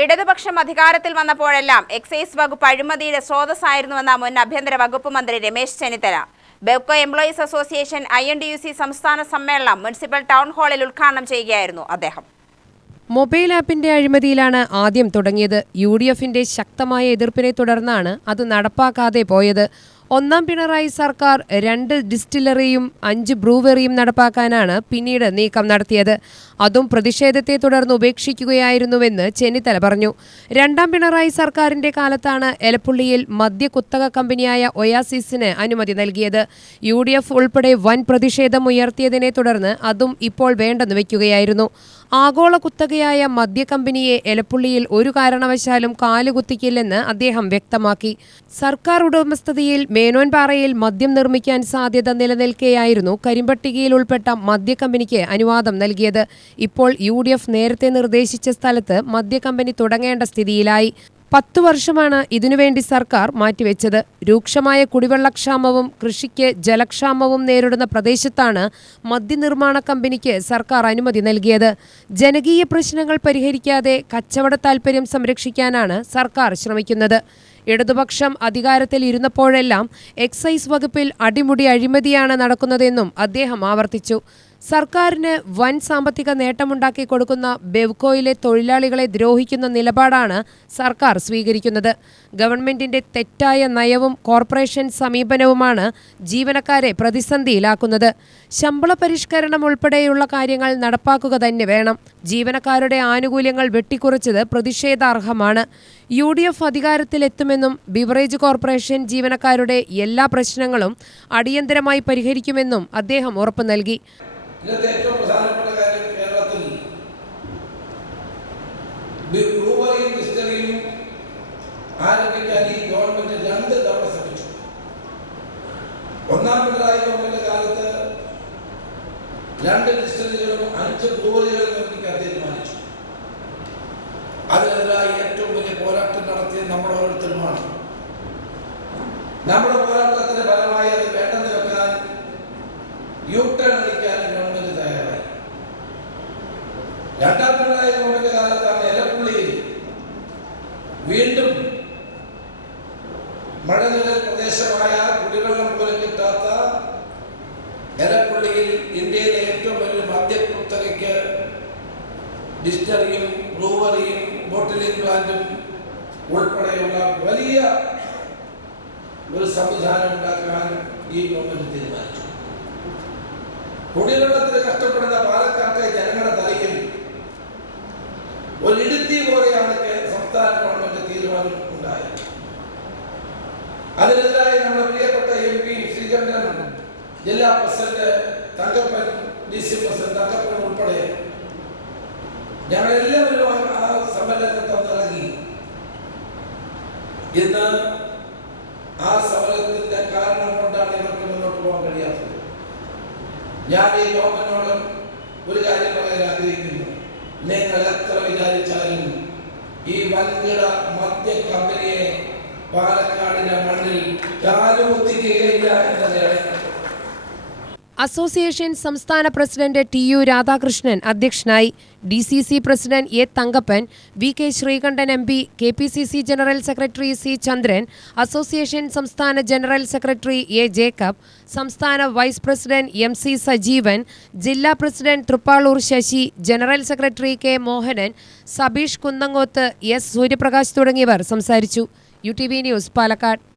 ഇടതുപക്ഷം അധികാരത്തിൽ വന്നപ്പോഴെല്ലാം എക്സൈസ് വകുപ്പ് അഴിമതിയുടെ സ്രോതസ്സായിരുന്നുവെന്ന മുൻ ആഭ്യന്തര വകുപ്പ് മന്ത്രി Ramesh Chennithala. Bevco employees association INTUC സംസ്ഥാന സമ്മേളനം മുനിസിപ്പൽ ടൗൺ ഹാളിൽ ഉദ്ഘാടനം ചെയ്യുകയായിരുന്നു അദ്ദേഹം. മൊബൈൽ ആപ്പിന്റെ അഴിമതിയിലാണ് ആദ്യം തുടങ്ങിയത്. UDFന്റെ ശക്തമായ എതിർപ്പിനെ തുടർന്നാണ് അത് നടപ്പാക്കാതെ പോയത്. ഒന്നാം പിണറായി സർക്കാർ 2 ഡിസ്റ്റിലറിയും 5 ബ്രൂവറിയും നടപ്പാക്കാനാണ് പിന്നീട് നീക്കം നടത്തിയത്. അതും പ്രതിഷേധത്തെ തുടർന്ന് ഉപേക്ഷിക്കുകയായിരുന്നുവെന്ന് ചെന്നിത്തല പറഞ്ഞു. രണ്ടാം പിണറായി സർക്കാരിന്റെ കാലത്താണ് എലപ്പുള്ളിയിൽ മദ്യ കുത്തക കമ്പനിയായ ഒയാസിസിന് അനുമതി നൽകിയത്. UDF ഉൾപ്പെടെ വൻ പ്രതിഷേധം ഉയർത്തിയതിനെ തുടർന്ന് അതും ഇപ്പോൾ വേണ്ടെന്ന് വയ്ക്കുകയായിരുന്നു. ആഗോള കുത്തകയായ മദ്യ കമ്പനിയെ എലപ്പുള്ളിയിൽ ഒരു കാരണവശാലും കാലുകുത്തിക്കില്ലെന്ന് അദ്ദേഹം വ്യക്തമാക്കി. സർക്കാർ ഉടമസ്ഥതയിൽ മേനോൻപാറയിൽ മദ്യം നിർമ്മിക്കാൻ സാധ്യത നിലനിൽക്കെയായിരുന്നു കരിമ്പട്ടികയിൽ ഉൾപ്പെട്ട മദ്യ കമ്പനിക്ക് അനുവാദം നൽകിയത്. ഇപ്പോൾ UDF നേരത്തെ നിർദ്ദേശിച്ച സ്ഥലത്ത് മദ്യ കമ്പനി തുടങ്ങേണ്ട സ്ഥിതിയിലായി. 10 വർഷമാണ് ഇതിനുവേണ്ടി സർക്കാർ മാറ്റിവെച്ചത്. രൂക്ഷമായ കുടിവെള്ളക്ഷാമവും കൃഷിക്ക് ജലക്ഷാമവും നേരിടുന്ന പ്രദേശത്താണ് മദ്യനിർമ്മാണ കമ്പനിക്ക് സർക്കാർ അനുമതി നൽകിയത്. ജനകീയ പ്രശ്നങ്ങൾ പരിഹരിക്കാതെ കച്ചവട താൽപര്യം സംരക്ഷിക്കാനാണ് സർക്കാർ ശ്രമിക്കുന്നത്. ഇടതുപക്ഷം അധികാരത്തിൽ ഇരുന്നപ്പോഴെല്ലാം എക്സൈസ് വകുപ്പിൽ അടിമുടി അഴിമതിയാണ് നടക്കുന്നതെന്നും അദ്ദേഹം ആവർത്തിച്ചു. സർക്കാരിന് വൻ സാമ്പത്തിക നേട്ടമുണ്ടാക്കി കൊടുക്കുന്ന ബെവ്കോയിലെ തൊഴിലാളികളെ ദ്രോഹിക്കുന്ന നിലപാടാണ് സർക്കാർ സ്വീകരിക്കുന്നത്. ഗവൺമെന്റിന്റെ തെറ്റായ നയവും കോർപ്പറേഷൻ സമീപനവുമാണ് ജീവനക്കാരെ പ്രതിസന്ധിയിലാക്കുന്നത്. ശമ്പള പരിഷ്കരണം ഉൾപ്പെടെയുള്ള കാര്യങ്ങൾ നടപ്പാക്കുക തന്നെ വേണം. ജീവനക്കാരുടെ ആനുകൂല്യങ്ങൾ വെട്ടിക്കുറച്ചത് പ്രതിഷേധാർഹമാണ്. UDF അധികാരത്തിലെത്തുമെന്നും ബിവറേജ് കോർപ്പറേഷൻ ജീവനക്കാരുടെ എല്ലാ പ്രശ്നങ്ങളും അടിയന്തരമായി പരിഹരിക്കുമെന്നും അദ്ദേഹം ഉറപ്പു നൽകി. ഇന്നത്തെ ഏറ്റവും പ്രധാനപ്പെട്ട കാര്യം കേരളത്തിൽ ബ്രൂവറിയും ഡിസ്റ്റിലറിയും ആരംഭിക്കാൻ ഈ ഗവൺമെന്റ് 2 തവണ ശ്രമിച്ചു. ഒന്നാം പിണറായി ഗവൺമെന്റ് കാലത്ത് 2 ഡിസ്റ്റിലറികളും 5 ബ്രൂവറികളും നിർമ്മിക്കാൻ തീരുമാനിച്ചു. അതിനെതിരായി ഏറ്റവും വലിയ പോരാട്ടം നടത്തിയത് നമ്മുടെ ഓരോരുത്തരുമാണ്. നമ്മുടെ പോരാട്ടത്തിന്റെ ഫലമായി അത് വേണ്ടെന്ന് വെക്കാൻ യു-ടേൺ അടിക്കാൻ ഗവൺമെന്റ് തയ്യാറായി. രണ്ടാം പിണറായി ഗവൺമെന്റ് കാലത്താണ് എലപ്പുള്ളിയിൽ വീണ്ടും മഴനിഴൽ പ്രദേശമായ കുടിവെള്ളം പോലും കിട്ടാത്ത എലപ്പുള്ളിയിൽ ഇന്ത്യയിലെ ഏറ്റവും വലിയ മദ്യക്കുത്തകയ്ക്ക് ഡിസ്റ്റിലറിയും ബ്രൂവറിയും ബോട്ടിലിംഗ് പ്ലാന്റും ഉൾപ്പെടെയുള്ള വലിയ ഒരു സംവിധാനം ഉണ്ടാക്കാൻ ഈ ഗവൺമെന്റ് തീരുമാനിച്ചു. കുടിവെള്ളത്തിന് കഷ്ടപ്പെടുന്ന പാലക്കാട്ടെ ജനങ്ങളുടെ തലയിൽ ഒരു ഇടുത്തി പോലെയാണ് സംസ്ഥാന ഗവൺമെന്റ് തീരുമാനം ഉണ്ടായത്. അതിനെതിരായി നമ്മുടെ പ്രിയപ്പെട്ട MP ശ്രീകണ്ഠൻ, ജില്ലാ president Thankappan, DC president Thankappan ഉൾപ്പെടെ ഞങ്ങളെല്ലാവരും ആ സമരത്തെ തുടങ്ങി. ഇന്ന് ആ സമരത്തിന്റെ കാരണം കൊണ്ടാണ് ഇവർക്ക് മുന്നോട്ട് പോകാൻ കഴിയാത്തത്. ഞാൻ ഈ ഗവൺമെന്റിനോട് ഒരു കാര്യം പറയാൻ ആഗ്രഹിക്കുന്നു. നിങ്ങൾ എത്ര വിചാരിച്ചാലും ഈ വൻകിട മദ്യ കമ്പനിയെ പാലക്കാടിന്റെ മണ്ണിൽ കാലുകുത്തിക്കുകയില്ല എന്നതാണ്. അസോസിയേഷൻ സംസ്ഥാന പ്രസിഡന്റ് TU രാധാകൃഷ്ണൻ അധ്യക്ഷനായി. DCC president A Thankappan, VK Sreekantan MP, KPCC general secretary C Chandran, association സംസ്ഥാന ജനറൽ സെക്രട്ടറി A ജേക്കബ്, സംസ്ഥാന വൈസ് പ്രസിഡന്റ് MC സജീവൻ, ജില്ലാ president Thrippaloor Sasi, general secretary K Mohanan, Sabeesh Kunnangoth, S Suryaprakash തുടങ്ങിയവർ സംസാരിച്ചു. UTV news, Palakkad.